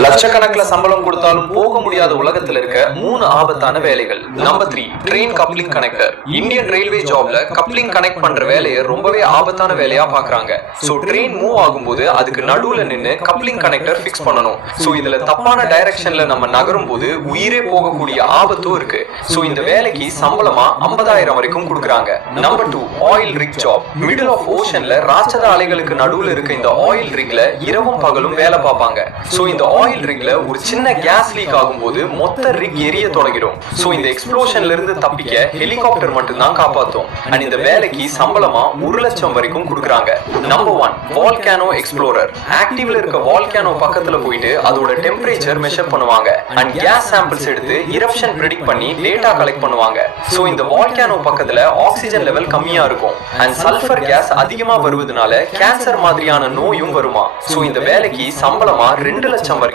லட்சக்கணக்கில் சம்பளம் கொடுத்தாலும் போக முடியாத உலகத்துல இருக்க 3 ஆபத்தான வேலைகள். Number 3, train coupling connector. Indian railway ஜாப்ல கப்ளிங் கனெக்ட் பண்ற வேலையை ரொம்பவே ஆபத்தான வேலையா பாக்குறாங்க. சோ ட்ரெயின் மூவ் ஆகும்போது அதுக்கு நடுவுல நின்னு கப்ளிங் கனெக்டர் ஃபிக்ஸ் பண்ணணும். சோ இதுல தப்பான டைரக்ஷன்ல நம்ம நகரும் போது உயிரே போகக்கூடிய ஆபத்தும் இருக்கு. சோ இந்த வேலைக்கு சம்பளமா 50,000 வரைக்கும் கொடுக்குறாங்க. Number 2, oil rig job. Middle of ஓஷன்ல ராட்சத அலைகளுக்கு நடுவுல இருக்க இந்த ஆயில் ரிக்ல இரவும் பகலும் வேலை பார்ப்பாங்க. சோ இந்த ஆயில் ரிக்ல ஒரு சின்ன கேஸ் லீக் ஆகும்போது மொத்த ரிக் எரிய தொடங்கிடும். சோ இந்த எக்ஸ்ப்ளோஷன்ல இருந்து தப்பிக்க ஹெலிகாப்டர் மட்டும் தான் காப்பாத்தும். அண்ட் இந்த வேலைக்கு சம்பளமா 1 லட்சம் வரைக்கும் கொடுக்குறாங்க. Number 1, வால்கானோ explorer. ஆக்டிவ்ல இருக்க வால்கானோ பக்கத்துல போயிட்டு அதோட டெம்பரேச்சர் மெஷர் பண்ணுவாங்க. அண்ட் கேஸ் சாம்பிள்ஸ் எடுத்து இரப்ஷன் பிரெடிக்ட் பண்ணி டேட்டா கலெக்ட் பண்ணுவாங்க. சோ இந்த வால்கானோ பக்கத்துல ஆக்சிஜன் லெவல் கம்மியா இருக்கும். அண்ட் சல்ஃபர் கேஸ் அதிகமா வருவதனால கேன்சர் மாதிரியான நோயும் வருமா. சோ இந்த வேலைக்கு சம்பளமா 2 லட்சம் வரைக்கும்